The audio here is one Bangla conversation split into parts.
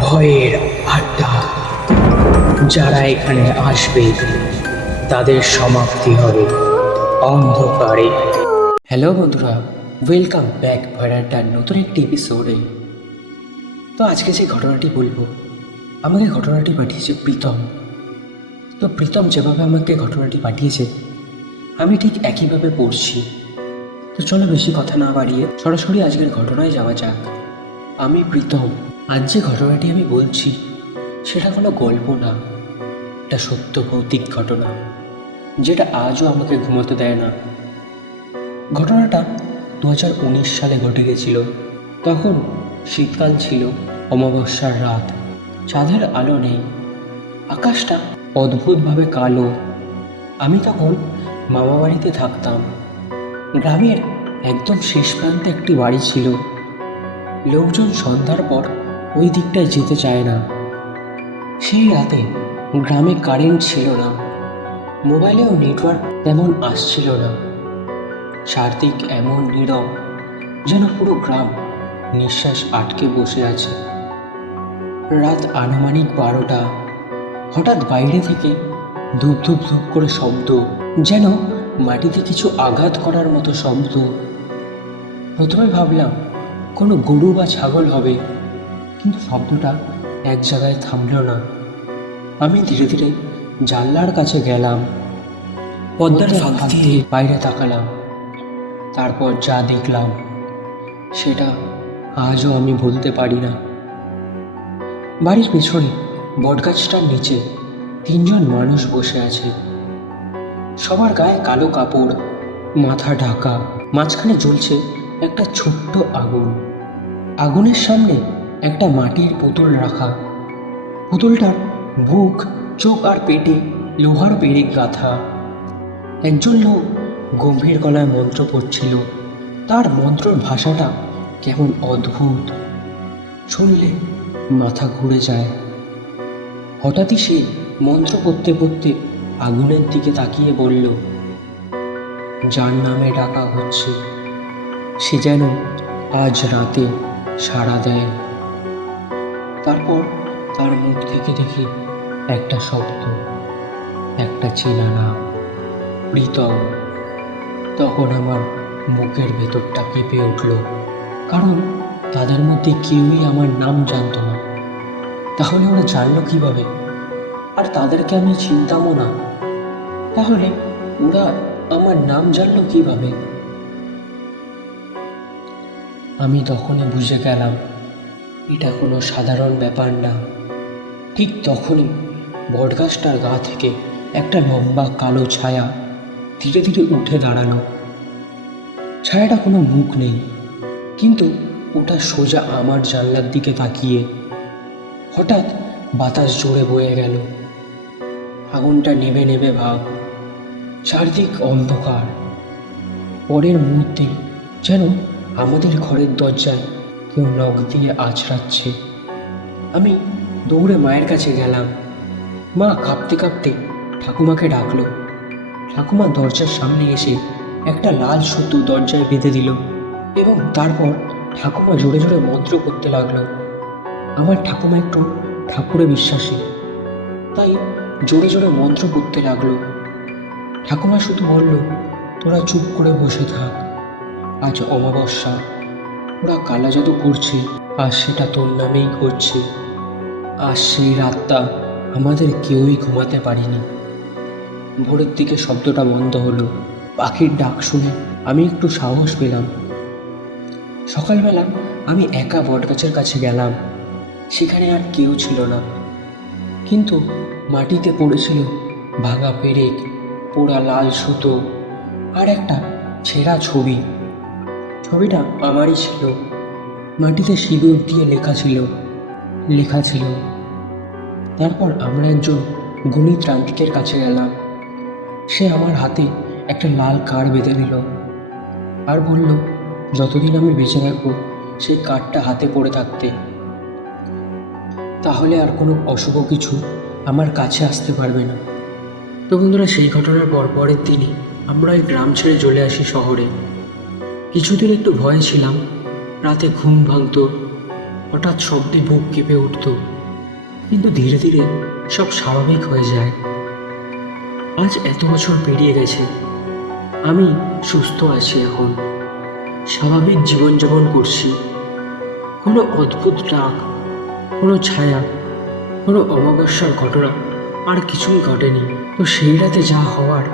ভয়ের আড্ডা। যারা এখানে আসবে তাদের সমাপ্তি হবে অন্ধকারে। হ্যালো বন্ধুরা, ওয়েলকাম ব্যাক ভয়ের আড্ডার নতুন একটি এপিসোডে। তো আজকে যে ঘটনাটি বলবো, আমাকে ঘটনাটি পাঠিয়েছে প্রীতম। তো প্রীতম যেভাবে আমাকে ঘটনাটি পাঠিয়েছে আমি ঠিক একইভাবে পড়ছি। তো চলো বেশি কথা না বাড়িয়ে সরাসরি আজকের ঘটনায় যাওয়া যাক। আমি প্রীতম। আজ যে ঘটনাটি আমি বলছি সেটা কোনো গল্প না, এটা সত্য ভৌতিক ঘটনা, যেটা আজও আমাকে ঘুমোতে দেয় না। ঘটনাটা 2019 সালে ঘটে গেছিল। তখন শীতকাল ছিল, অমাবস্যার রাত, চাঁদের আলো নেই, আকাশটা অদ্ভুতভাবে কালো। আমি তখন মামা বাড়িতে থাকতাম। গ্রামের একদম শেষ প্রান্তে একটি বাড়ি ছিল। লোকজন সন্ধ্যার পর ওই দিকটায় যেতে চায় না। সেই রাতে গ্রামে কারেন্ট ছিল না, মোবাইলেও নেটওয়ার্ক তেমন আসছিল না। চারদিক এমন নীরব যেন পুরো গ্রাম নিঃশ্বাস আটকে বসে আছে। রাত আনুমানিক 12টা। হঠাৎ বাইরে থেকে ধূপ ধূপ ধূপ করে শব্দ, যেন মাটিতে কিছু আঘাত করার মতো শব্দ। প্রথমে ভাবলাম কোনো গরু বা ছাগল হবে, কিন্তু শব্দটা এক জায়গায় থামল না। আমি ধীরে ধীরে জানলার কাছে গেলাম, পর্দার ফাঁক দিয়ে বাইরে তাকালাম। তারপর যা দেখলাম সেটা আজও আমি ভুলতে পারি না। বাড়ির পেছনে বটগাছটার নিচে 3জন মানুষ বসে আছে। সবার গায়ে কালো কাপড়, মাথা ঢাকা, মাঝখানে জ্বলছে একটা ছোট্ট আগুন। আগুনের সামনে একটা মাটির পুতুল রাখা। পুতুলটার বুক, চোখ আর পেটে লোহার পেরেক গাঁথা। একজন লোক গম্ভীর গলায় মন্ত্র পড়ছিল। তার মন্ত্রর ভাষাটা কেমন অদ্ভুত, শুনলে মাথা ঘুরে যায়। হঠাৎই সে মন্ত্র পড়তে পড়তে আগুনের দিকে তাকিয়ে বলল, যার নামে ডাকা হচ্ছে সে যেন আজ রাতে সাড়া দেয়। তারপর তার মুখ থেকে দেখি একটা শব্দ, একটা চেনা নাম, প্রীতম। তখন আমার বুকের ভেতরটা কেঁপে উঠল, কারণ তাদের মধ্যে কেউই আমার নাম জানতো না। তাহলে ওরা জানলো কিভাবে? আর তাদেরকে আমি চিনতামও না, তাহলে ওরা আমার নাম জানলো কিভাবে? আমি তখনই বুঝে গেলাম এটা কোনো সাধারণ ব্যাপার না। ঠিক তখনই বটগাছটার গা থেকে একটা লম্বা কালো ছায়া ধীরে ধীরে উঠে দাঁড়ালো। ছায়াটা কোনো মুখ নেই, কিন্তু ওটা সোজা আমার জানলার দিকে তাকিয়ে। হঠাৎ বাতাস জোরে বয়ে গেল, আগুনটা নেভে নেভে ভাব, চারদিক অন্ধকার। পরের মুহূর্তে যেন আমাদের ঘরের দরজায় কেউ নখ দিয়ে আছড়াচ্ছে। আমি দৌড়ে মায়ের কাছে গেলাম। মা কাঁপতে কাঁপতে ঠাকুমাকে ডাকলো। ঠাকুমা দরজার সামনে এসে একটা লাল সুতো দরজায় বেঁধে দিল, এবং তারপর ঠাকুমা জোরে জোরে মন্ত্র করতে লাগলো। আমার ঠাকুমা একটু ঠাকুরে বিশ্বাসী, তাই জোরে জোরে মন্ত্র করতে লাগলো। ঠাকুমা শুধু বলল, তোরা চুপ করে বসে থাক, আজ অমাবস্যা, ওরা কালা জাদু করছে, আর সেটা তোর নামেই করছে। আর সেই রাতটা আমাদের কেউই ঘুমাতে পারিনি। ভোরের দিকে শব্দটা বন্ধ হলো। পাখির ডাক শুনে আমি একটু সাহস পেলাম। সকালবেলা আমি একা বটগাছের কাছে গেলাম। সেখানে আর কেউ ছিল না, কিন্তু মাটিতে পড়েছিল ভাঙা পেরেক, পোড়া লাল সুতো আর একটা ছেঁড়া ছবি। ছবিটা আমারই ছিল। মাটিতে সিঁদুর দিয়ে লেখা ছিল। তারপর আমরা একজন গুণী তান্ত্রিকের কাছে গেলাম। সে আমার হাতে একটা লাল কার্ড বেঁধে দিল আর বলল, যতদিন আমি বেঁচে থাকবো সেই কার্ডটা হাতে পড়ে থাকতে, তাহলে আর কোনো অশুভ কিছু আমার কাছে আসতে পারবে না। তো বন্ধুরা, সেই ঘটনার পরের দিনই আমরা এই গ্রাম ছেড়ে চলে আসি শহরে। কিছুদিন একটু ভয়ে ছিলাম, রাতে ঘুম ভাঙতো, হঠাৎ শব্দে বুক কেঁপে উঠত, কিন্তু ধীরে ধীরে সব স্বাভাবিক হয়ে যায়। আজ এত বছর পেরিয়ে গেছে, আমি সুস্থ আছি এখন, স্বাভাবিক জীবনযাপন করছি। কোনো অদ্ভুত ডাক, কোনো ছায়া, কোনো অমাবস্যার ঘটনা আর কিছুই ঘটেনি। তো সেই রাতে যা হওয়ার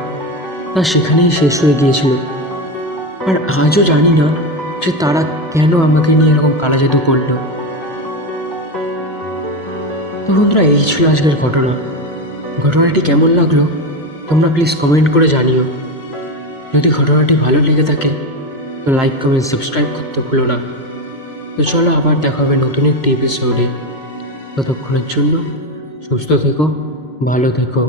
তা সেখানেই শেষ হয়ে গিয়েছিল। আর আজও জানি না যে তারা কেন আমাকে নিয়ে এরকম কালা জাদু করলো। তো বন্ধুরা, এই ছিল আজকের ঘটনাটি কেমন লাগলো তোমরা প্লিজ কমেন্ট করে জানিও। যদি ঘটনাটি ভালো লেগে থাকে তো লাইক, কমেন্ট, সাবস্ক্রাইব করতে ভুলো না। তো চলো, আবার দেখা হবে নতুন একটি এপিসোডে। ততক্ষণের জন্য সুস্থ থেকো, ভালো থেকো।